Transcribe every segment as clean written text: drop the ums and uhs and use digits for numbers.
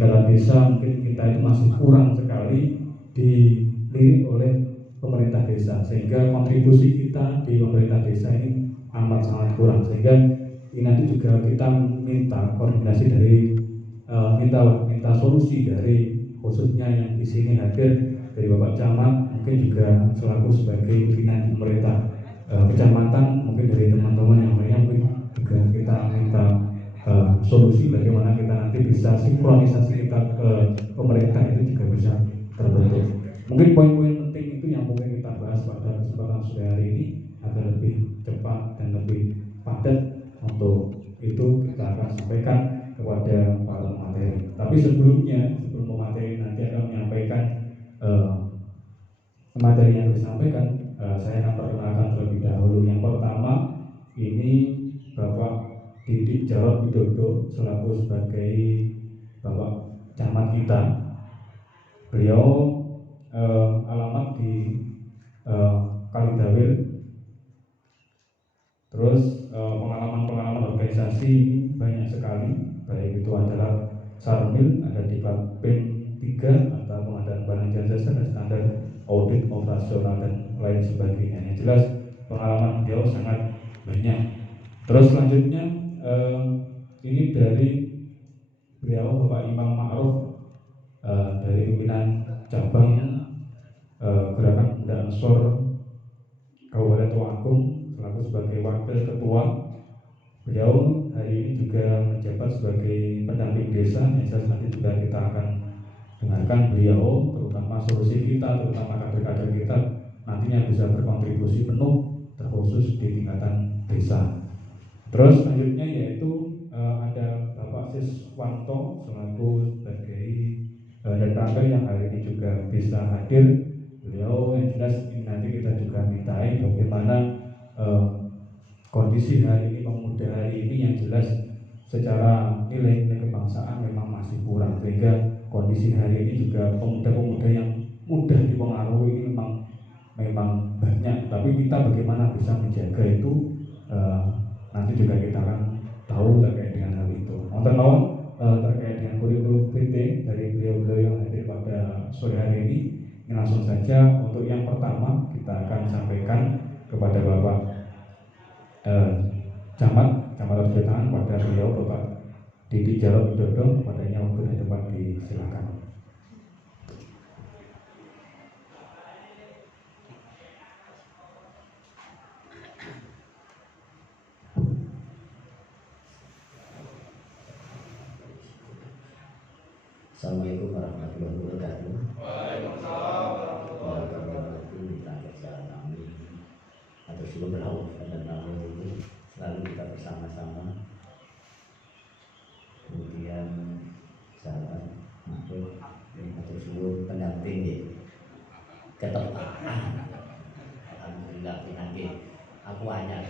tingkatan desa mungkin kita itu masih kurang sekali dilirik oleh pemerintah desa, sehingga kontribusi kita di pemerintah desa ini amat sangat kurang, sehingga ini nanti juga kita minta koordinasi dari minta solusi dari khususnya yang di sini hadir dari Bapak Camat, mungkin juga selaku sebagai pimpinan pemerintah kecamatan, mungkin dari teman-teman yang lainnya mungkin juga kita minta solusi bagaimana kita nanti bisa sinkronisasi kita ke pemerintah itu juga bisa terbentuk. Mungkin poin-poin penting itu yang mungkin kita bahas pada kesempatan sore hari ini agar lebih cepat dan lebih padat. Untuk itu kita akan sampaikan kepada para pemateri. Tapi sebelum pemateri nanti akan menyampaikan materi yang disampaikan, saya akan perkenalkan terlebih dahulu. Yang pertama ini Bapak Didik Jarot Widodo selaku sebagai Bapak Camat kita. Beliau alamat di Kalidawil. Terus pengalaman organisasi ini banyak sekali, baik itu adalah Sarmil, ada di Bapem 3 atau pengadaan barang jasa dan standar audit operasional dan lain sebagainya. Yang jelas pengalaman beliau sangat banyak. Terus selanjutnya ini dari beliau Bapak Imam Ma'ruf dari pimpinan cabang Gerakan Pemuda Ansor Kabupaten Tulungagung selaku sebagai wakil ketua. Beliau hari ini juga menjabat sebagai pendamping desa. Yang nanti juga kita akan dengarkan beliau, terutama solusi kita, terutama kader-kader kita nantinya bisa berkontribusi penuh terkhusus di tingkatan desa. Terus selanjutnya yaitu ada Bapak Siswanto selaku sebagai tetangga yang hari ini juga bisa hadir. Beliau yang jelas ini nanti kita juga mintai bagaimana kondisi hari ini, pemuda hari ini yang jelas secara nilai-nilai kebangsaan memang masih kurang, sehingga kondisi hari ini juga pemuda-pemuda yang mudah dipengaruhi ini memang banyak, tapi kita bagaimana bisa menjaga itu nanti juga kita akan tahu terkait dengan hal itu. Mohon maaf terkait dengan kurikulum vitae dari beliau-beliau yang hadir pada sore hari ini langsung saja. Untuk yang pertama kita akan sampaikan kepada Bapak Camat Kejataan pada beliau Bapak Didik Jarot Widodo. Padanya waktu dan tempat disilakan. Assalamualaikum warahmatullahi wabarakatuh. Waalaikumsalam warahmatullahi wabarakatuh. Kita kerjaan kami atau sebelum berlalu dan lalu itu selalu kita bersama-sama. Kemudian sahabat makhluk atau sebelum pendamping ya ketepatan. Alhamdulillah pinangge aku hanya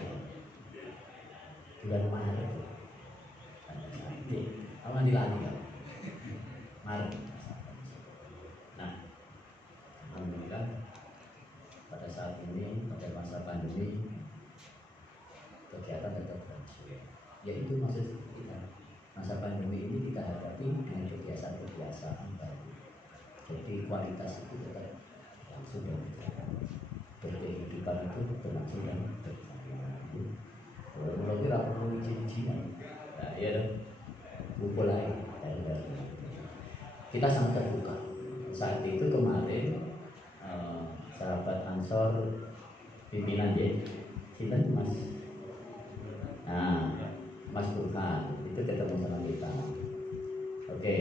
bulan Maret pada saat itu aman dilani ya Maret. Nah, alhamdulillah pada saat ini pada masa pandemi kegiatan tetap berlangsung. Yaitu maksud kita masa pandemi ini kita hadapi dengan kebiasaan-kebiasaan baru. Jadi kualitas itu tetap berlangsung dan berkehidupan itu berlangsung dan berlangsung. Kalau kira perlu izin-izinan, nah ya dong, kumpul lagi dari kita sangat terbuka. Saat itu kemarin sahabat Ansor pimpinan ya, kita Mas, Mas Burhan itu ketemu sama kita. Oke,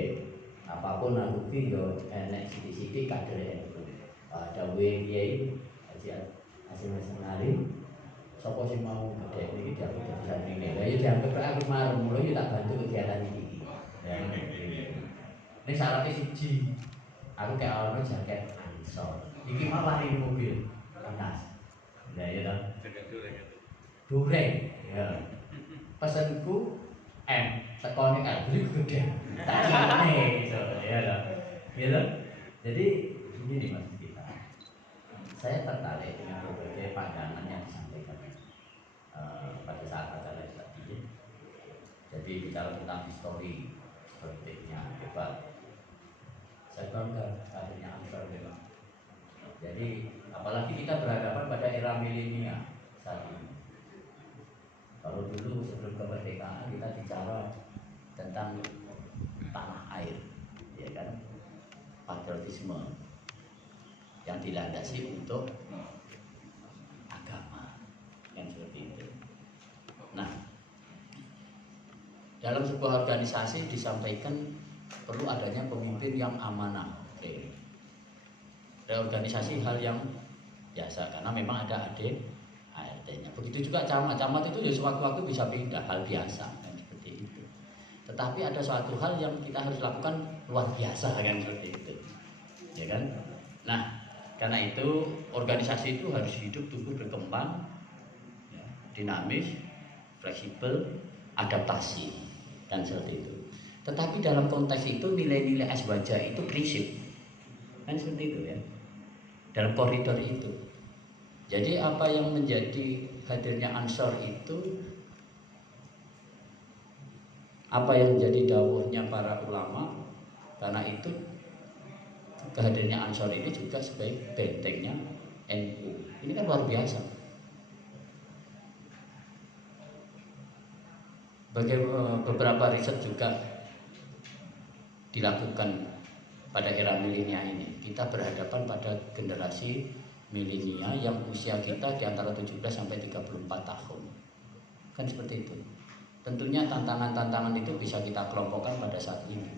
apapun aku yo enek sithik-sithik kader itu. Ada WIY hasil senari. Sopo sing mau gede iki dianggap dadi sandinge. Lah ya dianggap aku marem, mulai tak bantu kegiatan iki. Ya. Ini syaratnya siji. Aku kayak ono jaket Ansor. Iki mah lari mobil dinas. Lah ya toh. Dureng. Ya. Pesenku M, tekone L, beli gede. Tak cilene gitu. Ya toh. Gitu. Jadi begini Mas kita. Saya tertarik dengan berbagai pandangan yang disampaikan pada saat acara tadi. Jadi bicara tentang histori politiknya hebat. saya bangga kadernya Ansor memang. Jadi apalagi kita berhadapan pada era milenial saat ini. Kalau dulu sebelum kemerdekaan kita bicara tentang tanah air, ya kan, patriotisme yang dilandasi untuk agama, yang seperti itu. Nah, dalam sebuah organisasi disampaikan perlu adanya pemimpin yang amanah. Oke. Reorganisasi hal yang biasa karena memang ada ART-nya. Begitu juga camat itu ya sewaktu-waktu bisa pindah, hal biasa kan seperti itu. Tetapi ada suatu hal yang kita harus lakukan luar biasa kan seperti itu, ya kan? Nah, karena itu organisasi itu harus hidup, tumbuh, berkembang, ya, dinamis, fleksibel, adaptasi dan seperti itu. Tetapi dalam konteks itu nilai-nilai aswaja itu prinsip kan seperti itu ya. Dalam koridor itu. Jadi apa yang menjadi hadirnya Ansor itu, apa yang menjadi dawuhnya para ulama, karena itu kehadirannya Ansor ini juga sebagai bentengnya NU. Ini kan luar biasa. Beberapa riset juga dilakukan pada era milenial ini. Kita berhadapan pada generasi milenial yang usia kita di antara 17 sampai 34 tahun. Kan seperti itu. Tentunya tantangan-tantangan itu bisa kita kelompokkan pada saat ini.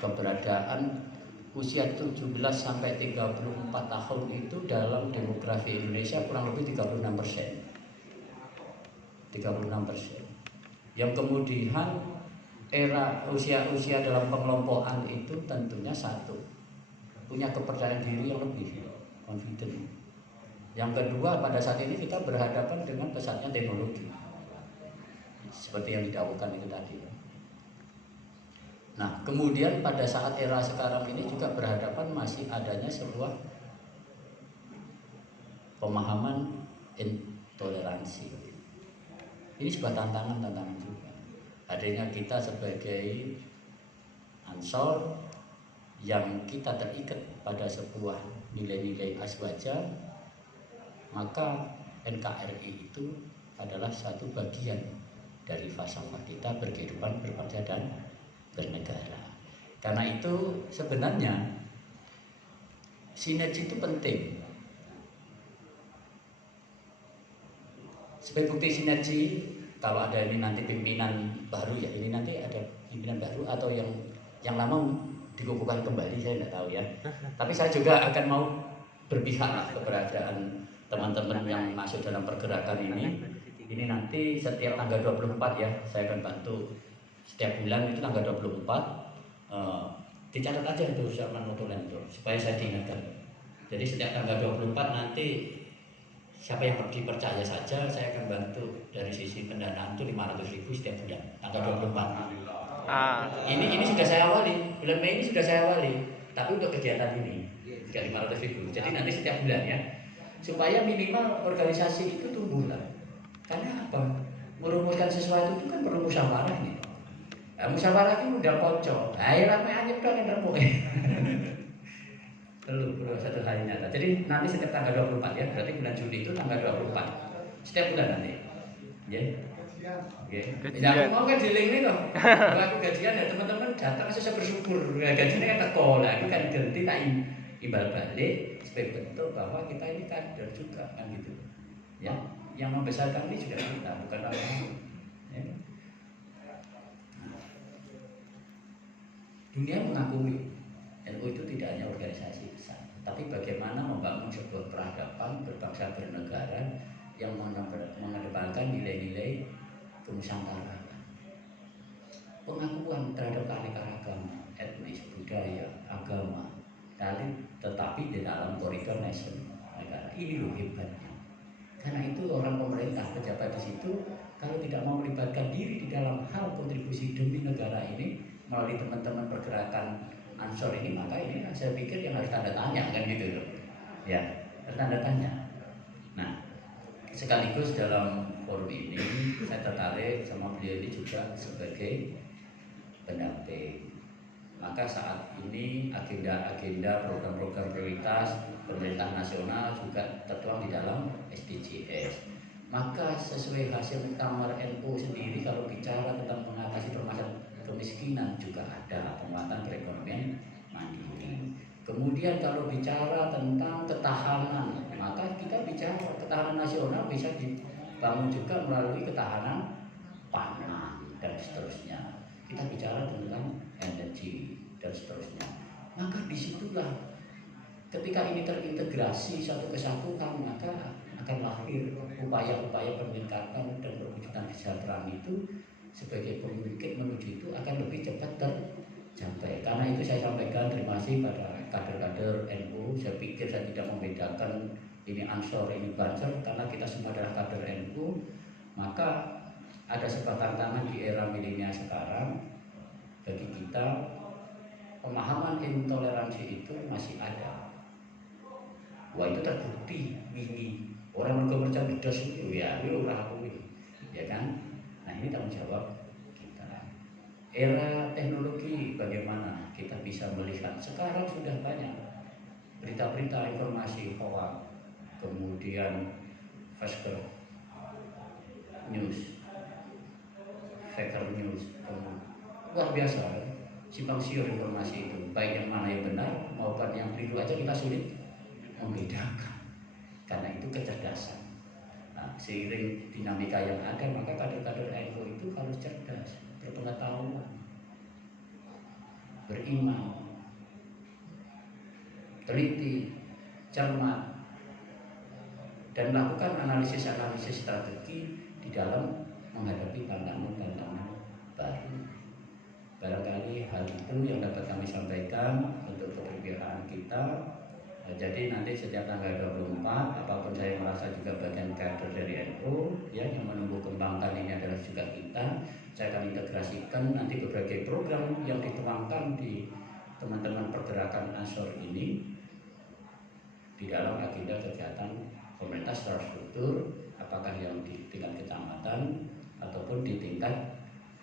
Keberadaan usia 17 sampai 34 tahun itu dalam demografi Indonesia kurang lebih 36%. 36%. Yang kemudian era usia-usia dalam pengelompokan itu tentunya satu, punya kepercayaan diri yang lebih, confident. Yang kedua, pada saat ini kita berhadapan dengan pesatnya teknologi, seperti yang didahulukan itu tadi. Nah, kemudian pada saat era sekarang ini juga berhadapan masih adanya sebuah pemahaman intoleransi. Ini sebuah tantangan juga. Adanya kita sebagai Ansor yang kita terikat pada sebuah nilai-nilai aswaja, maka NKRI itu adalah satu bagian dari falsafah kita berkehidupan, berbangsa dan bernegara. Karena itu sebenarnya sinergi itu penting. Sebagai bukti sinergi, kalau ada ini nanti pimpinan baru ya, ini nanti ada pimpinan baru atau yang lama dikukuhkan kembali, saya tidak tahu ya. Tapi saya juga akan mau berpihak keberadaan teman-teman yang masuk dalam pergerakan ini. Ini nanti setiap tanggal 24 ya, saya akan bantu setiap bulan itu tanggal 24. Dicatat aja itu sama Notolento supaya saya diingatkan. Jadi setiap tanggal 24 nanti siapa yang dipercaya saja, saya akan bantu dari sisi pendanaan itu 500.000 setiap bulan, tanggal 24. Ini sudah saya awali, bulan Mei ini sudah saya awali, tapi untuk kegiatan ini juga 500.000. Jadi nanti setiap bulan ya, supaya minimal organisasi itu tumbuh lah. Karena apa? Merumuskan sesuatu itu kan perlu musyawarah nih. Nah, musyawarah itu udah pocong. Ayo rame aja dong yang remuk. Perlu satu hal nyata. Jadi nanti setiap tanggal 24 ya, berarti bulan Juli itu tanggal 24. Setiap bulan nanti. Ya. Oke. Ya aku mau kan diling nih loh. Kalau aku gajian ya teman-teman datang saya bersyukur. Gajinya kan teko lah, aku kan ganti tak imbal balik sebagai bentuk bahwa kita ini kader juga kan gitu. Ya, yang membesarkan ini juga kita, bukan orang lain. Ya. Dunia mengakui NU itu tidak hanya organisasi besar, tapi bagaimana membangun sebuah peradaban berbangsa bernegara yang mengedepankan nilai-nilai kenusantara. Pengakuan terhadap keanekaragaman etnis, budaya, agama, tetapi di dalam koridor nasional negara. Ini loh hebatnya. Karena itu orang pemerintah, pejabat di situ kalau tidak mau melibatkan diri di dalam hal kontribusi demi negara ini melalui teman-teman pergerakan Ansor ini, maka ini saya pikir yang harus tanda tanya kan gitu loh. Ya, harus tanda tanya. Nah, sekaligus dalam forum ini saya tertarik sama beliau ini juga sebagai pendamping. Maka Maka saat ini agenda-agenda program-program prioritas pemerintah nasional juga tertuang di dalam SDGs. Maka sesuai hasil muktamar NU sendiri, kalau bicara tentang mengatasi permasalahan kemiskinan juga ada penguatan perekonomian mandiri. Kemudian kalau bicara tentang ketahanan, maka kita bicara ketahanan nasional bisa dibangun juga melalui ketahanan pangan dan seterusnya. Kita bicara tentang energi dan seterusnya. Maka disitulah ketika ini terintegrasi satu kesatuan, maka akan lahir upaya-upaya peningkatan dan perwujudan kesejahteraan itu sebagai pemimpin menuju itu akan lebih cepat tercapai. Karena itu saya sampaikan terima kasih pada kader-kader NU. Saya pikir saya tidak membedakan ini Ansor, ini Banser, karena kita semua adalah kader NU. Maka ada sebuah tantangan di era milenial sekarang bagi kita. Pemahaman intoleransi itu masih ada. Wah, itu terbukti ini orang mereka bedas itu ya, itu ora aku ya kan. Nah, ini tanggung jawab kita. Era teknologi bagaimana kita bisa melihat sekarang sudah banyak berita-berita informasi hoax, kemudian fake news, luar biasa kan? Simpang siur informasi itu, baik yang mana yang benar maupun yang keliru aja kita sulit membedakan. Karena itu kecerdasan. Nah, seiring dinamika yang ada, maka kader-kader NU itu harus cerdas, berpengetahuan, beriman, teliti, cermat, dan melakukan analisis-analisis strategi di dalam menghadapi tantangan-tantangan baru. Barangkali hal itu yang dapat kami sampaikan untuk keperpihakan kita. Jadi nanti setiap tanggal 24, apapun saya merasa juga bagian kader dari NU, ya, yang menumbuh kembangkan ini adalah juga kita. Saya akan integrasikan nanti berbagai program yang dituangkan di teman-teman pergerakan Ansor ini di dalam agenda kegiatan pemerintah secara struktur, apakah yang di tingkat kecamatan ataupun di tingkat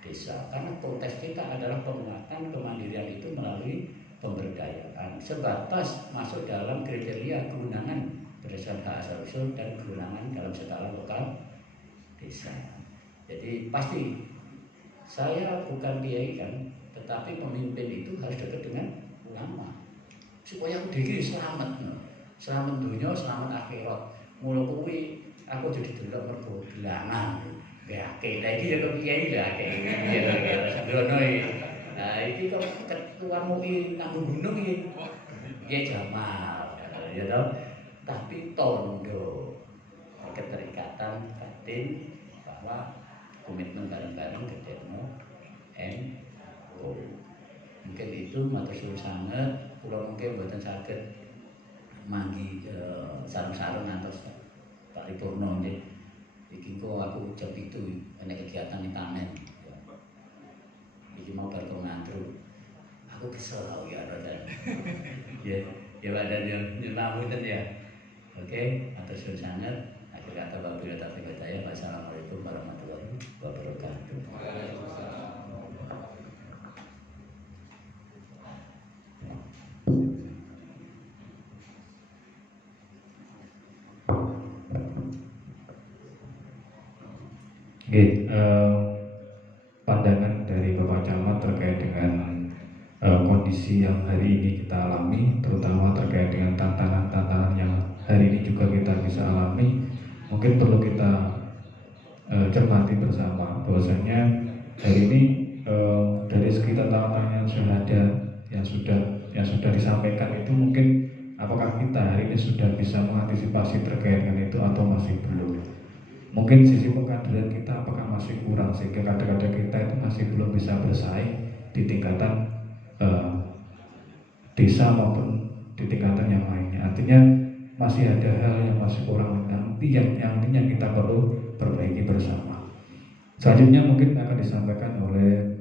desa. Karena konteks kita adalah penguatan kemandirian itu melalui pemberdayaan, sebatas masuk dalam kriteria kewenangan berdasarkan hak asal usul dan kewenangan dalam skala lokal desa. Jadi pasti saya bukan kiai kan, tetapi pemimpin itu harus dekat dengan ulama supaya diri selamat dunia, selamat akhirat. Mula kuwi aku jadi delok mergo gelangan. Gake, lagi ya kiai gake. Ya sabrono iki. Nah, iki kok ketua MUI nanggung gunung iki. Ya Jamal, ya toh. Tapi tondo keterikatan batin bahwa komitmen bareng-bareng gedekno NU. Mungkin itu matur suwun sanget, kula mungkin mboten saged manggi sareng-sareng ngantos Pak Ripurno nggih. Iki kok aku jam itu ada kegiatan di taman. Iki mau baru ngantru. Aku kesel tau ya dan ya badan yang nyelamutan ya. Oke, atas suwun sanget. Akhir kata wabillahi taufiq wal hidayah. Wassalamualaikum warahmatullahi wabarakatuh. Oke, pandangan dari Bapak Camat terkait dengan kondisi yang hari ini kita alami, terutama terkait dengan tantangan-tantangan yang hari ini juga kita bisa alami, mungkin perlu kita cermati bersama bahwasanya hari ini dari segi tantangan yang sudah ada, yang sudah disampaikan itu mungkin apakah kita hari ini sudah bisa mengantisipasi terkait dengan itu atau masih belum? Mungkin sisi pengkaderan kita apakah masih kurang sehingga kader-kader kita itu masih belum bisa bersaing di tingkatan desa maupun di tingkatan yang lainnya. Artinya masih ada hal yang masih kurang nanti yang nantinya kita perlu perbaiki bersama. Selanjutnya mungkin akan disampaikan oleh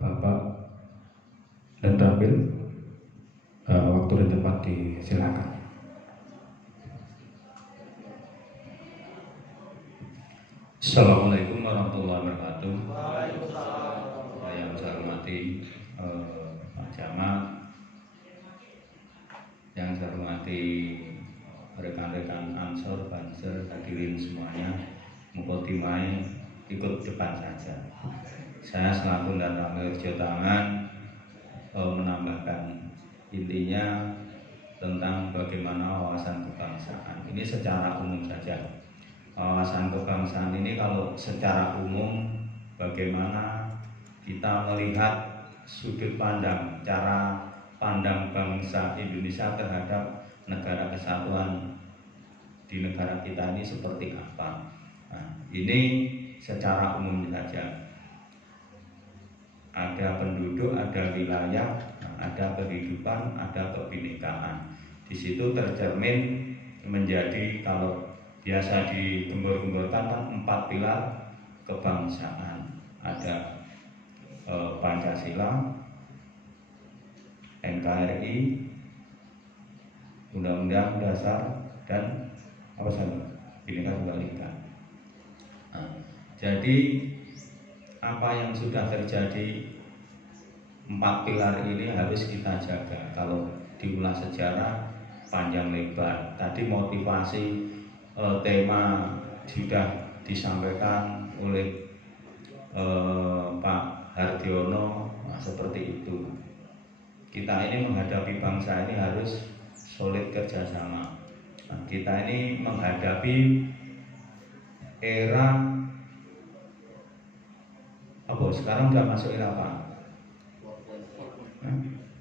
Bapak dan Rambil. Waktu dan tempat disilakan. Assalamualaikum warahmatullahi wabarakatuh. Yang saya hormati Pak Camat, yang saya hormati rekan-rekan Ansor, Banser, hadirin semuanya, Mukotimai, ikut depan saja. Saya selaku Datang Rejo Tangan menambahkan intinya tentang bagaimana wawasan kebangsaan. Ini secara umum saja. Wawasan kebangsaan ini kalau secara umum bagaimana kita melihat sudut pandang, cara pandang bangsa Indonesia terhadap negara kesatuan di negara kita ini seperti apa. Nah, ini secara umum saja. Ada penduduk, ada wilayah, ada kehidupan, ada kebinekaan. Di situ tercermin menjadi, kalau biasa digembur-gemburkan kan 4 pilar kebangsaan. Ada Pancasila, NKRI, Undang-Undang Dasar, dan apa saja? Bhinneka Tunggal Ika. Nah, jadi apa yang sudah terjadi 4 pilar ini harus kita jaga. Kalau diulas sejarah panjang lebar. Tadi motivasi tema sudah disampaikan oleh Pak Hardiono, seperti itu. Kita ini menghadapi bangsa ini harus solid kerjasama. Nah, kita ini menghadapi era apa? Sekarang udah masuk era apa?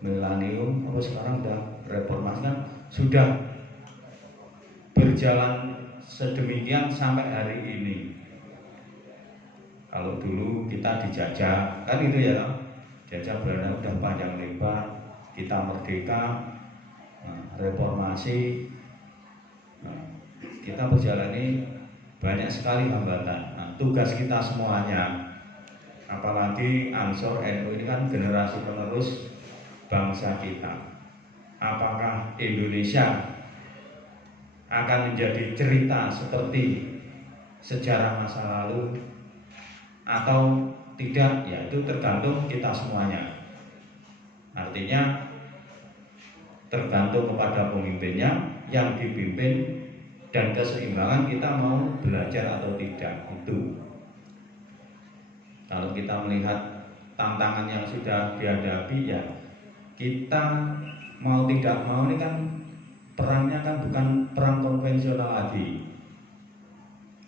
Milenium. Apa sekarang udah reformasi kan? Sudah berjalan sedemikian sampai hari ini. Kalau dulu kita dijajah, kan itu ya, jajah Belanda udah panjang lebar, kita merdeka, reformasi, kita berjalani banyak sekali hambatan. Nah, tugas kita semuanya, apalagi Ansor NU ini kan generasi penerus bangsa kita. Apakah Indonesia akan menjadi cerita seperti sejarah masa lalu atau tidak? Ya, itu tergantung kita semuanya. Artinya tergantung kepada pemimpinnya, yang dipimpin, dan keseimbangan kita mau belajar atau tidak. Itu kalau kita melihat tantangan yang sudah dihadapi, ya kita mau tidak mau ini kan perangnya kan bukan perang konvensional lagi,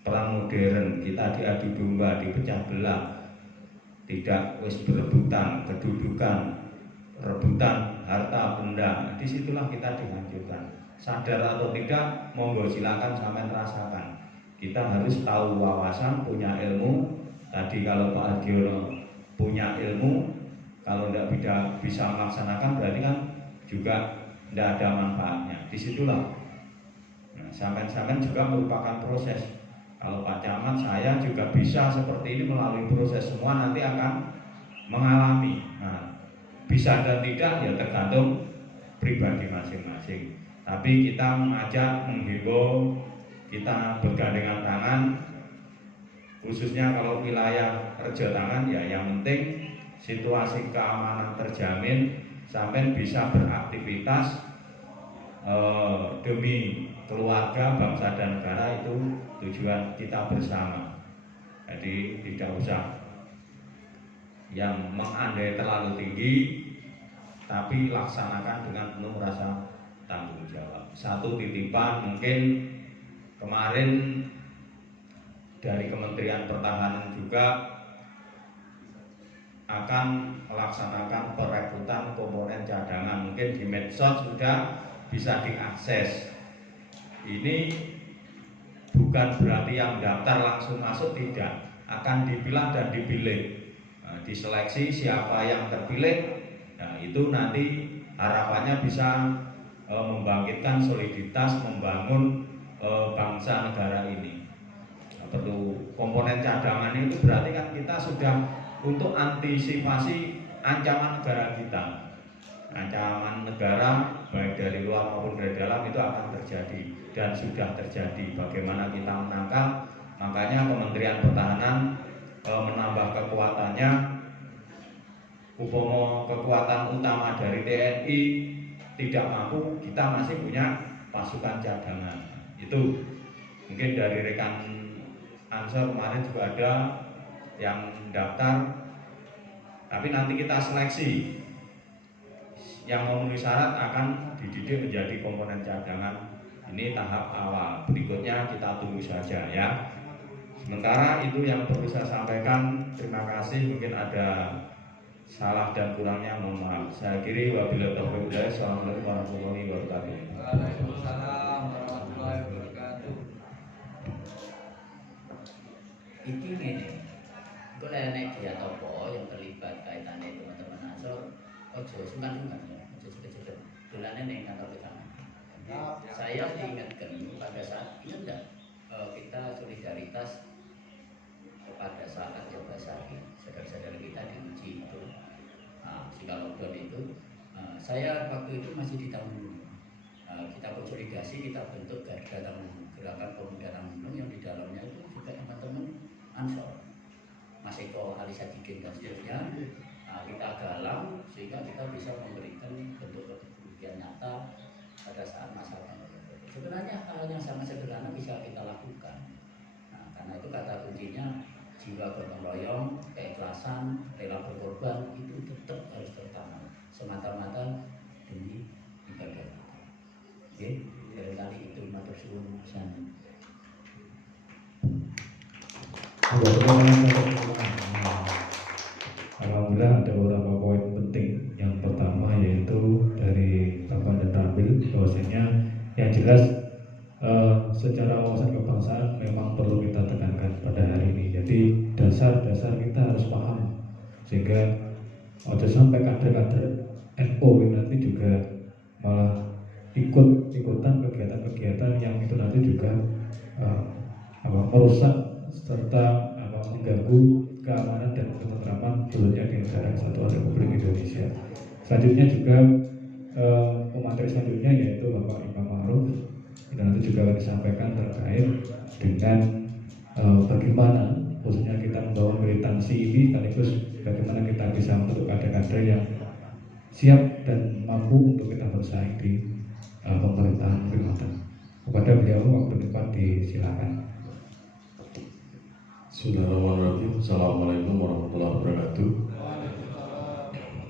perang modern. Kita diadu domba, dipecah belah, tidak wis berebutan kedudukan, rebutan harta benda. Disitulah kita dihancurkan. Sadar atau tidak, monggo silakan sampai rasakan. Kita harus tahu wawasan, punya ilmu. Tadi kalau Pak Adiono punya ilmu, kalau tidak bisa melaksanakan berarti kan juga tidak ada manfaatnya. Disitulah. Nah, sampai juga merupakan proses. Kalau Pak Camat, saya juga bisa seperti ini melalui proses. Semua nanti akan mengalami. Nah, bisa dan tidak ya tergantung pribadi masing-masing. Tapi kita mengajak, menghimbau, kita bergandengan tangan, khususnya kalau wilayah Rejo Tangan, ya yang penting situasi keamanan terjamin, sampai bisa beraktivitas demi keluarga, bangsa dan negara. Itu tujuan kita bersama. Jadi tidak usah yang mengandai terlalu tinggi, tapi laksanakan dengan penuh rasa tanggung jawab. Satu titipan, mungkin kemarin dari Kementerian Pertahanan juga akan melaksanakan perekrutan komponen cadangan. Mungkin di medsos sudah bisa diakses. Ini bukan berarti yang daftar langsung masuk, tidak. Akan dipilah dan dipilih. Nah, diseleksi siapa yang terpilih. Nah, itu nanti harapannya bisa membangkitkan soliditas, membangun bangsa negara ini. Perlu komponen cadangan itu berarti kan kita sudah untuk antisipasi ancaman negara kita. Ancaman negara baik dari luar maupun dari dalam itu akan terjadi dan sudah terjadi. Bagaimana kita menangkal? Makanya Kementerian Pertahanan menambah kekuatannya umpama kekuatan utama dari TNI tidak mampu, kita masih punya pasukan cadangan. Itu mungkin dari rekan Ansor kemarin juga ada yang daftar, tapi nanti kita seleksi yang memenuhi syarat akan dididik menjadi komponen cadangan. Ini tahap awal, berikutnya kita tunggu saja ya. Sementara itu yang perlu saya sampaikan. Terima kasih, mungkin ada salah dan kurangnya mohon maaf. Saya akhiri, wabillahi taufiq wal hidayah. Assalamualaikum warahmatullahi wabarakatuh. Waalaikumsalam warahmatullahi wabarakatuh. Iki ngene. Iku nek dia topo yang terlibat kaitannya teman-teman Ansor, ojo sungkan-sungkan ya, ojo cepet-cepet. Dolane ning kantor kecamatan. Saya diingatkan pada saat itu enggak kita solidaritas pada saat yang Basari, saudara-saudara kita diuji itu. Nah, jika lockdown itu, saya waktu itu masih di Tamunung. Kita konsolidasi, kita bentuk Garda Tamunung, Gerakan Pemuda Tamunung yang di dalamnya itu juga teman-teman Ansor, Mas Eko, Ali Sadikin dan seterusnya. Kita galang sehingga kita bisa memberikan bentuk kepedulian nyata pada saat masalah. Sebenarnya hal yang sangat sederhana bisa kita lakukan. Nah, karena itu kata kuncinya jiwa gotong royong, keikhlasan, rela berkorban itu tetap harus tertanam semata-mata demi ibadah. Oke, barangkali itu matur suwun pisan. Alhamdulillah ada beberapa poin penting. Yang pertama yaitu dari Bapak dan Rambil bahwasanya yang jelas secara wawasan kebangsaan memang perlu kita tekankan pada hari ini. Jadi dasar-dasar kita harus paham sehingga sampai kader-kader NU nanti juga malah ikutan kegiatan-kegiatan yang itu nanti juga merusak serta mengganggu keamanan dan ketentraman khususnya di negara Kesatuan Republik Indonesia. Selanjutnya juga pemateri selanjutnya yaitu Bapak Imam Ma'ruf, dan itu juga disampaikan terkait dengan bagaimana khususnya kita membawa militansi ini sekaligus bagaimana kita bisa membentuk kader-kader yang siap dan mampu untuk kita bersaing di pemerintahan berikutnya. Kepada beliau waktu depan disilakan. Bismillahirrahmanirrahim. Assalamualaikum warahmatullahi wabarakatuh.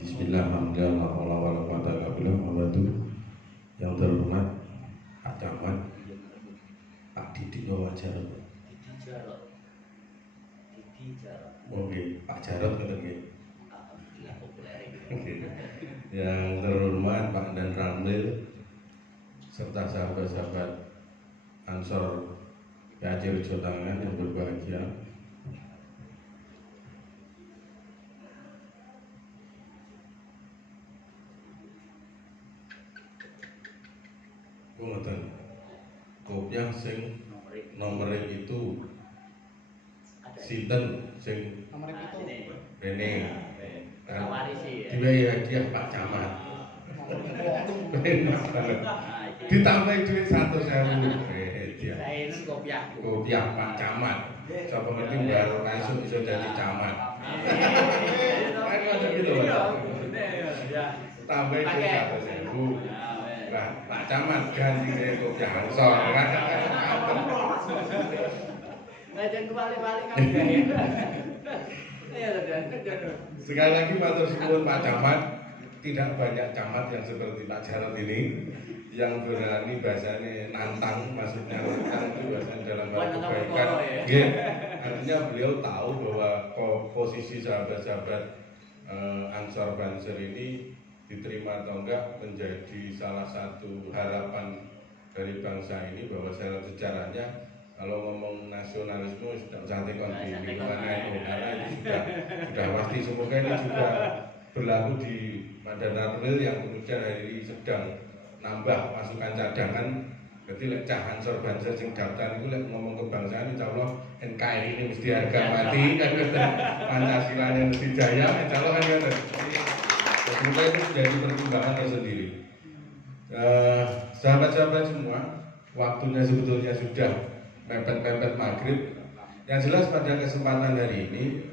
Bismillahirrahmanirrahim. Yang terhormat Pak Camat, Pak Didik Jarot. Oke, Pak Jarot ketemu. Yang terhormat Pak Dan Ramil serta sahabat-sahabat Ansor PAC Rejo Tangan yang berbahagia. Ngoten. Kopiah sing nomor itu sinten sing Nomor itu Rene. warisi ya. Diwehi hadiah Pak Camat. Ditambah duit 100.000 hadiah. Saya ini kopiahku. Kopiah Pak Camat. Coba ngerti baru esuk bisa jadi camat. Kan macam gitu Pak. Tambah duit 100.000. Nah, Pak Camat ganti kopiah Ansor. Jangan kembali-balik kan gaya. Sekali lagi matur suwun Pak Camat, tidak banyak camat yang seperti Pak Jarot ini yang berani bahasanya nantang, maksudnya nantang itu bahasanya dalam hal kebaikan. Ya. Artinya beliau tahu bahwa posisi sahabat-sahabat Ansor Banser ini diterima atau enggak menjadi salah satu harapan dari bangsa ini, bahwa sejarahnya kalau ngomong nasionalisme sudah cantik di mana itu, karena itu sudah pasti. Semoga ini juga berlaku di Madan Ramil yang kemudian hari ini sedang nambah pasukan cadangan. Berarti lek cah Ansor Banser sing daftar itu lek ngomong kebangsaan insyaallah NKRI ini mesti harga mati kan, Pancasila yang mesti jaya insyaallah kan ngoten. Semoga itu menjadi pertimbangan tersendiri. Sahabat-sahabat semua, waktunya sebetulnya sudah mepet-mepet maghrib. Yang jelas pada kesempatan hari ini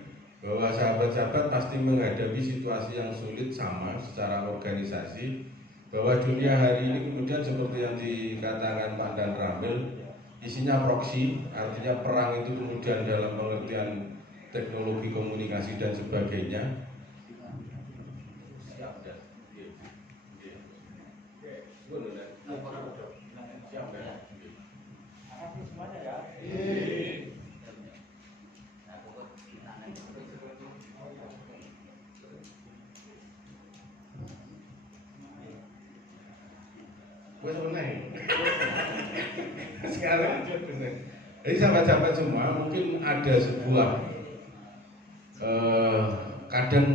bahwa sahabat-sahabat pasti menghadapi situasi yang sulit sama secara organisasi, bahwa dunia hari ini kemudian seperti yang dikatakan Pak Dan Ramil, isinya proksi, artinya perang itu kemudian dalam pengertian teknologi komunikasi dan sebagainya. Sekarang jadi sahabat-sahabat semua, mungkin ada sebuah kadang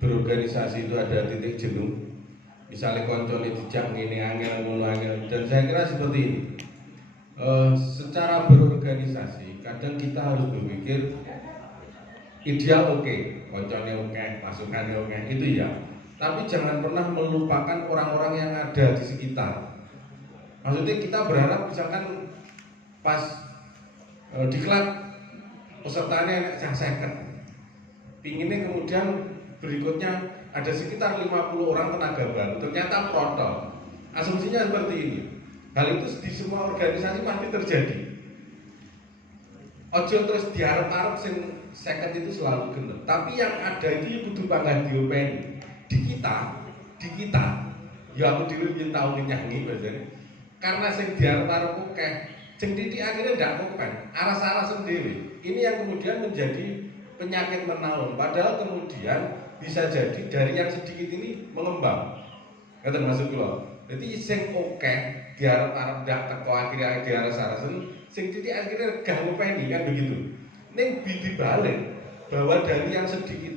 berorganisasi itu ada titik jenuh. Misalnya koncone dijak ngene angel ngono angel, dan saya kira seperti ini. Secara berorganisasi kadang kita harus berpikir ideal oke, koncone oke, masukannya oke, itu ya. Tapi jangan pernah melupakan orang-orang yang ada di sekitar. Maksudnya kita berharap misalkan pas diklat pesertanya enak cah 50. Pinginnya kemudian berikutnya ada sekitar 50 orang tenaga baru, ternyata protol. Asumsinya seperti ini. Hal itu di semua organisasi pasti terjadi. Ojo terus diharap-harap sing 50 itu selalu genep. Tapi yang ada itu kudu banget diopeni. Di kita, ya aku dulu yang tahu nyanyi biasanya. Karena sing diharap-harap oke, sing titik akhirnya ndak open, arah-arah sendiri. Ini yang kemudian menjadi penyakit menaun. Padahal kemudian bisa jadi dari yang sedikit ini mengembang. Ngerti maksud kula? Jadi sing oke diharap-harap ndak teko akhirnya diarah-arah sing titik akhirnya gak ngopeni kan begitu. Ning dibalik bahwa dari yang sedikit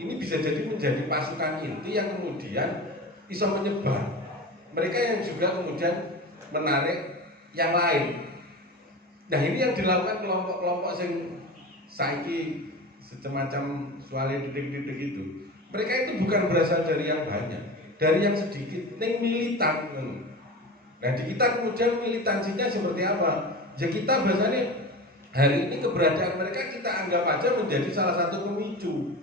ini bisa jadi menjadi pasukan inti yang kemudian bisa menyebar. Mereka yang juga kemudian menarik yang lain. Nah ini yang dilakukan kelompok-kelompok yang saiki semacam suara titik-titik itu. Mereka itu bukan berasal dari yang banyak, dari yang sedikit, yang militan. Nah di kita kemudian militansinya seperti apa? Ya kita biasanya hari ini keberadaan mereka kita anggap aja menjadi salah satu pemicu.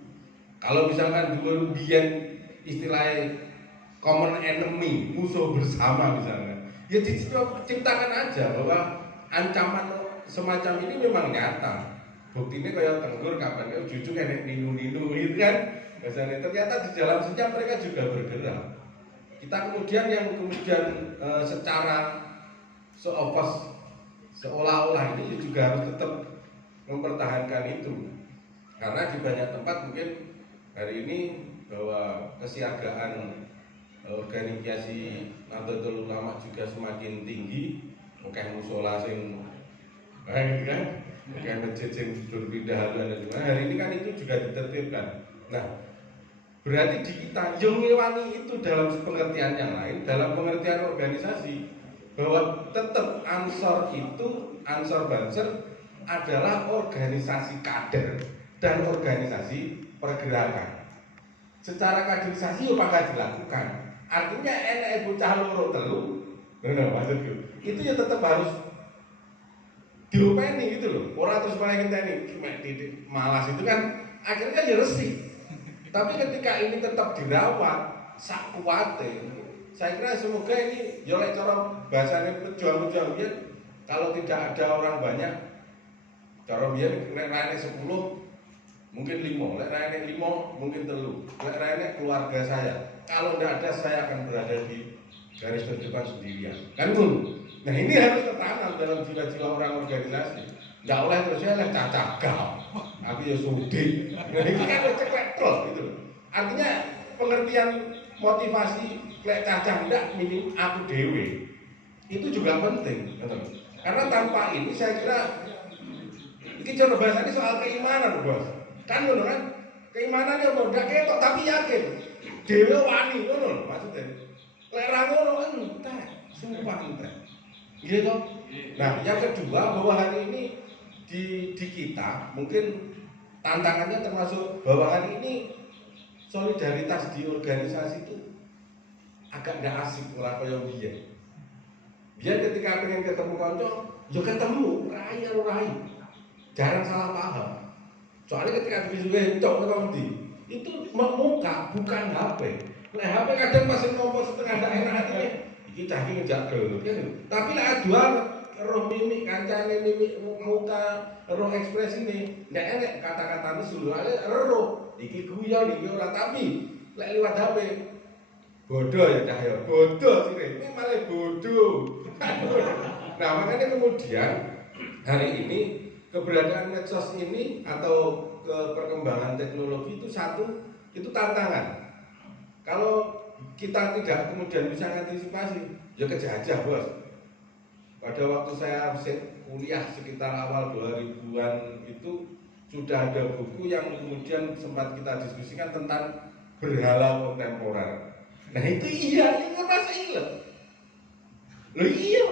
Kalau misalkan dulu biyen istilahnya common enemy, musuh bersama misalnya, ya diciptakan aja bahwa ancaman semacam ini memang nyata. Buktinya kayak Tenggur kapan ya jujur kayak ninu-ninu gitu kan. Misalnya ternyata di dalam senyap mereka juga bergerak. Kita kemudian yang kemudian secara seolah-olah ini juga harus tetap mempertahankan itu. Karena di banyak tempat mungkin hari ini bahwa kesiagaan organisasi Nahdlatul Ulama juga semakin tinggi, mungkin musola sing baik kan, mungkin masjid sing berpindah haluan dan juga hari ini kan itu juga ditertibkan. Nah, berarti di kita yang ngewangi itu dalam pengertian yang lain, dalam pengertian organisasi bahwa tetap Ansor itu Ansor Banser adalah organisasi kader dan organisasi pergerakan. Secara kaderisasi ya bakal dilakukan. Artinya enek bocah loro telu, bener maksudku. Itu ya tetap harus diopeni gitu loh. Orang terus malah ngenteni titik malas itu kan akhirnya ya resik. Tapi ketika ini tetap dirawat sak kuwate, saya kira semoga ini ya lek cara bahasane pejuang-pejuang biyen kalau tidak ada orang banyak cara biyen nek 10 mungkin 5, lek rene 5 mungkin 3, lek rene keluarga saya. Kalau tidak ada saya akan berada di garis terdepan sendirian. Kan pun. Nah ini harus tertanam dalam jiwa-jiwa orang organisasi. Tidak oleh terus saya lek cacagau, aku ya sudi. Nah ini kan ceklek gitu. Artinya pengertian motivasi lek cacang tidak minim aku dewe itu juga penting. Karena tanpa ini saya kira ini cara bahasanya soal keimanan, bos. Kan ngono kan? Keimanannya mau ndak ketok tapi yakin. Dewe wani ngono maksudnya. Lek ra ngono entek, sumpah entek. Gitu. Nah, yang kedua bahwa hari ini di kita mungkin tantangannya termasuk bahwa hari ini solidaritas di organisasi itu agak ndak asik ora kaya biyen. Biyen ketika pengen ketemu kanca, yo ketemu, rai. Jarang salah paham. Soalnya ketika divisi cok itu muka bukan HP. Nah HP kadang masih ngomong setengah ada enak hatinya. Iki cah iki ngejagel kan. Tapi lah aduan roh mimik kancane mimik muka roh ekspresi nih. Nek enek kata-katane sulane roh. Iki guyon iki ora tapi lek liwat HP bodoh ya cahyo. Bodoh sih. Ini malah bodoh. Nah, makanya kemudian hari ini keberadaan medsos ini atau perkembangan teknologi itu itu tantangan. Kalau kita tidak kemudian bisa mengantisipasi, ya kejajah bos. Pada waktu saya kuliah sekitar awal 2000-an itu sudah ada buku yang kemudian sempat kita diskusikan tentang berhala kontemporer. Nah itu iya, ini masa ilet. Loh iya.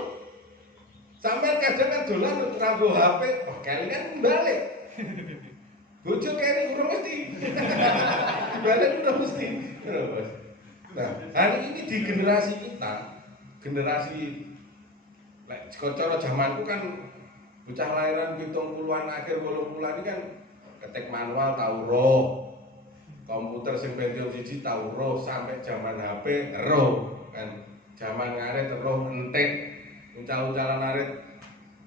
Sampai kadang kan dolan nganggo HP, wah kalian kan balik. Bojo kene urung mesti. Balik udah mesti. Nah, hari ini di generasi kita, generasi lek cara zamanku kan bocah lahiran 70-an akhir 80-an ini kan ketik manual tahu roh. Komputer sing Pentium 1 tahu roh sampai zaman HP roh kan. Zaman ngaret roh entek, uncal-uncalan ngaret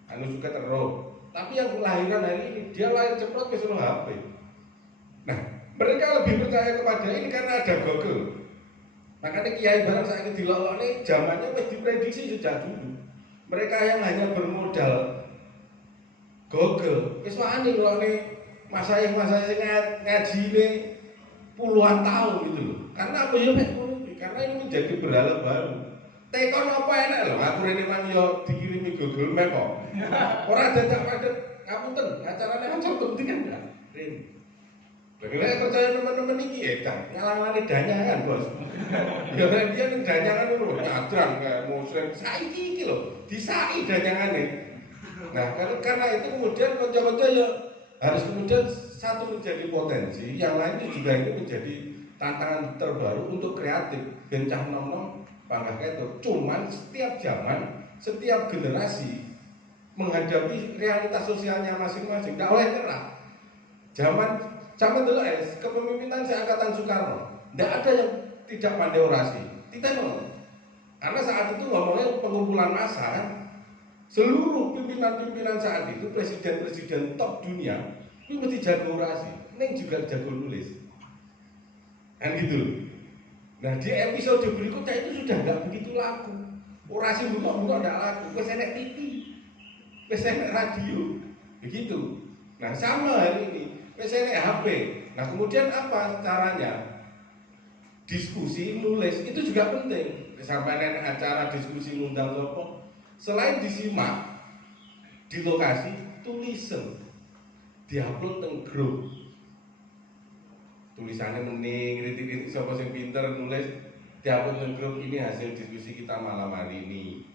anu suka terus. Tapi yang kelahiran hari ini dia lahir cepat ke seluruh HP. Nah, mereka lebih percaya kepada ini karena ada Google. Makanya kiai barang saat ini dilolok ini zamannya wis diprediksi sejak dulu. Mereka yang hanya bermodal Google, wis wani ngelokne masayih-masayih ngaji ini puluhan tahun gitu loh. Karena apa ya karena ini menjadi berhala baru. Tekon apa enak lho, aku rene mang yo dikirimi Google Map kok. Ora dadak padet ngapunten, acarane aja penting kan enggak. Rin. Bagaimana percaya teman-teman ini ya kan ngalang-alangi danyangan bos. Ya dia ning danyangan lho nyadrang kayak muslim saiki iki lho, disai danyangane. Nah, karena itu kemudian kanca-kanca ya harus kemudian satu menjadi potensi, yang lainnya juga itu menjadi tantangan terbaru untuk kreatif. Bencah nom-nom panggah itu. Cuman setiap zaman, setiap generasi menghadapi realitas sosialnya masing-masing. Tidak oleh kerah. Zaman dulu kepemimpinan seangkatan Soekarno, tidak ada yang tidak pandai orasi. Tidak mau. Karena saat itu ngomongnya pengumpulan massa kan. Seluruh pimpinan-pimpinan saat itu, presiden-presiden top dunia, itu mesti jago orasi. Neng juga jago nulis. Kan gitu. Nah di episode berikutnya itu sudah nggak begitu laku. Orasi buka-buka nggak laku. Wes enek TV, wes enek radio, begitu. Nah sama hari ini, wes enek HP. Nah kemudian apa caranya? Diskusi, nulis itu juga penting. Sampai enek acara diskusi ngundang sopo. Selain disimak di lokasi, tulisan, diupload teng grup. Tulisannya mending, kritik-kritik siapa yang pinter nulis diupload teng grup. Ini hasil diskusi kita malam hari ini.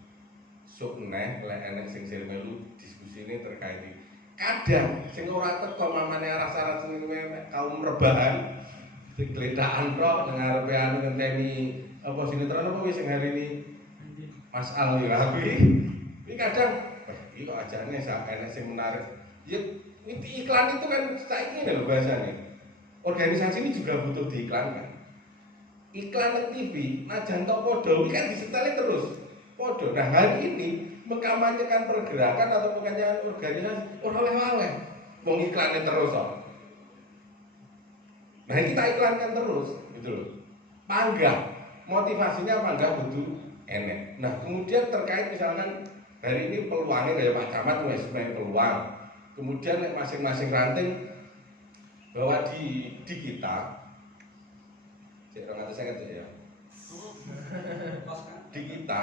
Sok neh lek enek sing melu diskusi ini terkait ini. Kadang sing ora teko mamane arah-arah sing kaum rebahan sing gledakan tok nang arepe anu ngenteni apa sinetron apa wis sing hari ini Mas Al Wirawi. Ini kadang iki kok ajane sak enek sing menarik. Ya iklan itu kan saiki lho bahasane. Organisasi ini juga butuh diiklankan. Iklan TV, najan tok podo, ini kan disetelin terus. Podo. Nah hari ini mengkampanyekan pergerakan atau mengkampanyekan organisasi, orang oleh-oleh, mau iklannya terus kok. Nah kita iklankan terus, gitu loh. Panggah, motivasinya panggah butuh enek. Nah kemudian terkait misalkan hari ini peluangnya kayak Pak Camat mulai main peluang. Kemudian masing-masing ranting bahwa di kita ya di kita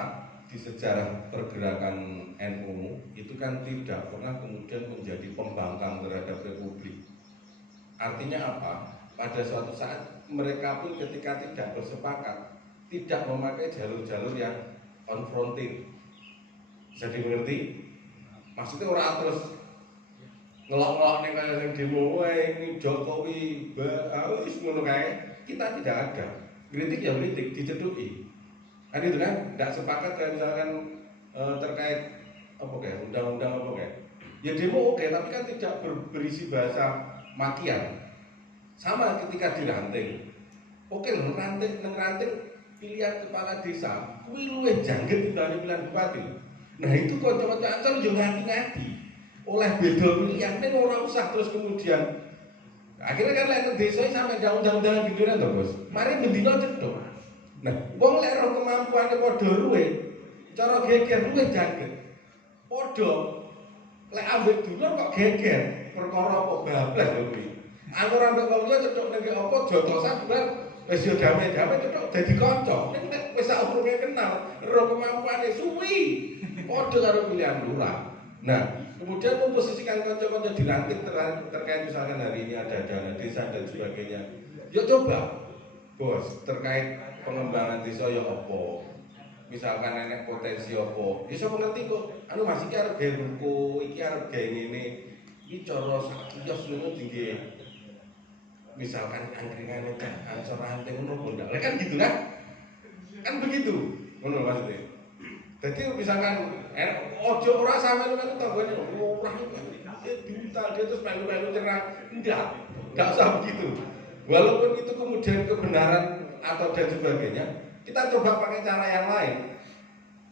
di sejarah pergerakan NU itu kan tidak pernah kemudian menjadi pembangkang terhadap Republik. Artinya apa? Pada suatu saat mereka pun ketika tidak bersepakat tidak memakai jalur-jalur yang konfrontir. Bisa dimengerti? Maksudnya orang terus ngelok-ngelok nih kayak yang demo, ini Jokowi, wis ngono kae. Kita tidak ada. Kritik ya kritik, diceduki. Kan itu kan, tidak sepakat kayak misalkan terkait apa kayak undang-undang apa kayak. Ya demo oke, tapi kan tidak berisi bahasa makian. Sama ketika diranting. Oke lho, ranting pilihan kepala desa, kuwi luwih jangget timbang pilihan bupati. Nah itu kanca-kanca Ansor yo ngati-ngati. Oleh beda pilihan ning ora usah terus kemudian akhirnya kan lek desa sampe undang-undangan biduran to, Bos. Mari mendino cedhok. Nah, wong lek ro kemampuane padha luwih, cara geger luwih jangget. Padha lek ambek dulur kok geger, perkara apa bablas lho kuwi. Anggur ambek wong liya cedhok ning apa jotosan bar wis yo damai-damai cedhok dadi kanca. Nek wis sak urunge kenal, ro kemampuane suwi. Padha karo pilihan lurah. Nah, kemudian memposisikan kanca-kanca dilantik terkait misalkan hari ini ada dana desa dan sebagainya. Ya coba, Bos, terkait pengembangan desa ya apa? Misalkan enek potensi apa? Bisa mengerti kok. Anu Mas iki arep gawe buku, iki arep gawe ngene. Iki cara sak kios ngono tinggi. Misalkan angkringan kan Ansor ranting ngono ndak. Kan gitu kan? Kan begitu. Ngono maksudnya. Jadi misalkan ojo ora sampe melu tanggane ora diutal dia terus melu-melu nyerang. Enggak usah begitu. Walaupun itu kemudian kebenaran atau dan sebagainya, kita coba pakai cara yang lain.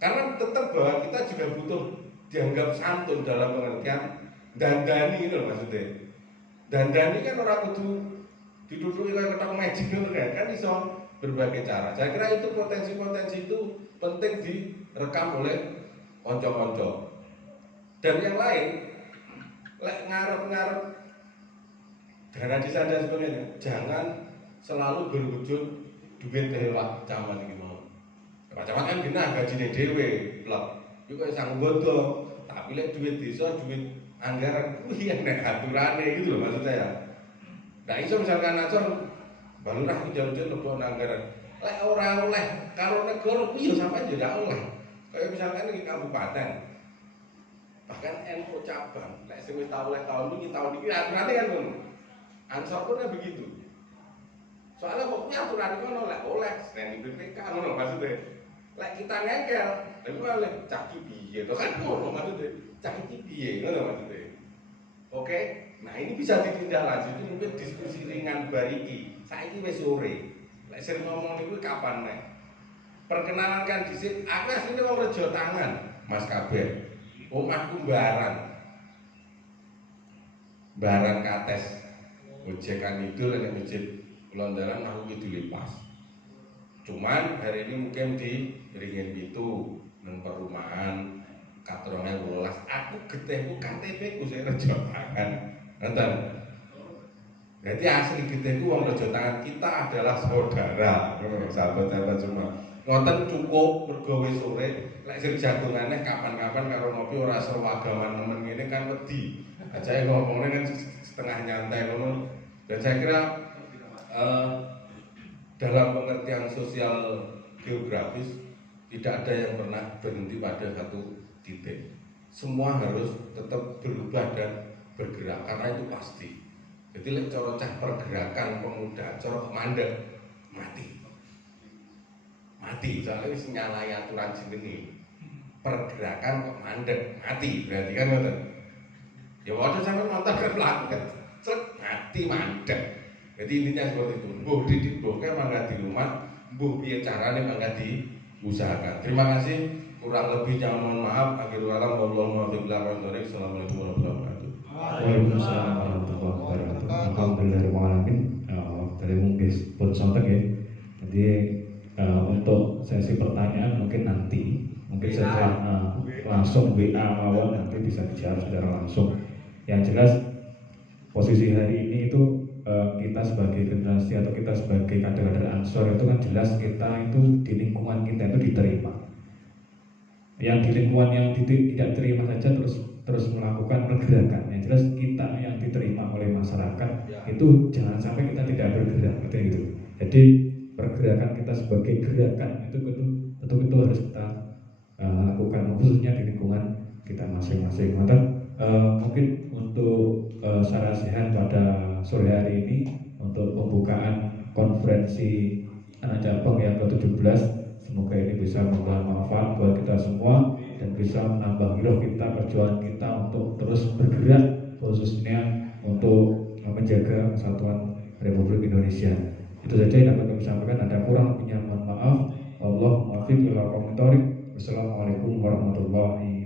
Karena tetap bahwa kita juga butuh dianggap santun dalam pengertian dandani itu maksudnya. Dandani kan orang kudu diduduki kayak ketok magic gitu kan iso berbagai cara. Saya kira itu potensi-potensi itu penting direkam oleh konco-konco. Dan yang lain, lek ngarep-ngarep dana desa dan sebagainya, jangan selalu berwujud duit lewat camat iki mau. Camat kan kena gajine dhewe, blok. Iku kaya sang bodo, tapi lek duit desa, duit anggaran kuwi enek aturane gitu loh maksud saya. Nah, iso misalkan Ansor balurah iki jalur lebok anggaran. Lek ora oleh karo negara kuwi yo sampean yo ndak oleh. Kayak misalkan ini kabupaten. Bahkan NU cabang, lek sing wis tau oleh tahun ini aturane kan ngono. Ansor pun kan begitu. Soalnya kok aturan ngono lek oleh standing BPK ngono maksudnya. Lek kita ngengkel, lek oleh caki piye to kan ngono maksudnya. Caki piye ngono maksudnya. Oke, nah ini bisa ditindaklanjuti mungkin diskusi ringan bariki. Saiki wis sore. Lek sering ngomong niku kapan nek? Perkenalan kan dhisik, aku asline wong Rejo Tangan, Mas Kabeh. Omahku Baran Kates. Ojekan itu nek masjid Londaran aku ki dilepas. Cuman hari ini mungkin di Ringin itu nang perumahan Katrone 18. Aku getihku KTP ku sing Rejo Tangan. Nonton. Jadi asli getihku wong Rejo Tangan, kita adalah saudara. Sahabat-sahabat semua. Ngoten cukup mergo wis sore, lek sing jagongane kapan-kapan karo ngopi ora serwagaman nemen ngene kan wedi. Aja ngomongnya kan setengah nyantai ngono. Dan saya kira dalam pengertian sosial geografis tidak ada yang pernah berhenti pada satu titik. Semua harus tetap berubah dan bergerak karena itu pasti. Jadi lek cara cah pergerakan pemuda, cara mandek mati, soalnya wis nyalahi aturan jenenge. Pergerakan kok mandek, mati. Berarti kan ngoten. Ya waduh sampe nonton kan langit. Mati mandek. Jadi intinya seperti itu. Mbuh didibuhke mangga di rumah, mbuh piye carane mangga diusahakan. Terima kasih. Kurang lebihnya mohon maaf. Akhirul kalam wallahu a'lam. Assalamualaikum warahmatullahi wabarakatuh. Waalaikumsalam warahmatullahi wabarakatuh. Alhamdulillahirrahmanirrahim. Dari mungkin pun sontek ya. Jadi untuk sesi pertanyaan mungkin nanti saja langsung WA mawon nanti bisa bicara secara langsung. Yang jelas posisi hari ini itu kita sebagai generasi atau kita sebagai kader-kader Ansor itu kan jelas kita itu di lingkungan kita itu diterima. Yang di lingkungan yang tidak terima saja terus melakukan pergerakan. Yang jelas kita yang diterima oleh masyarakat itu jangan sampai kita tidak bergerak gitu. Jadi pergerakan kita sebagai gerakan itu betul-betul harus kita lakukan khususnya di lingkungan kita masing-masing. Mungkin untuk sarasihan pada sore hari ini untuk pembukaan konferensi anak cabang yang ke-17, semoga ini bisa membawa manfaat buat kita semua dan bisa menambah giroh kita, perjuangan kita untuk terus bergerak khususnya untuk menjaga kesatuan Republik Indonesia. Itu saja yang dapat kami sampaikan. Ada kurang lebihnya mohon maaf. Allah muwaffiq ila aqwamit thoriq. Wassalamualaikum warahmatullahi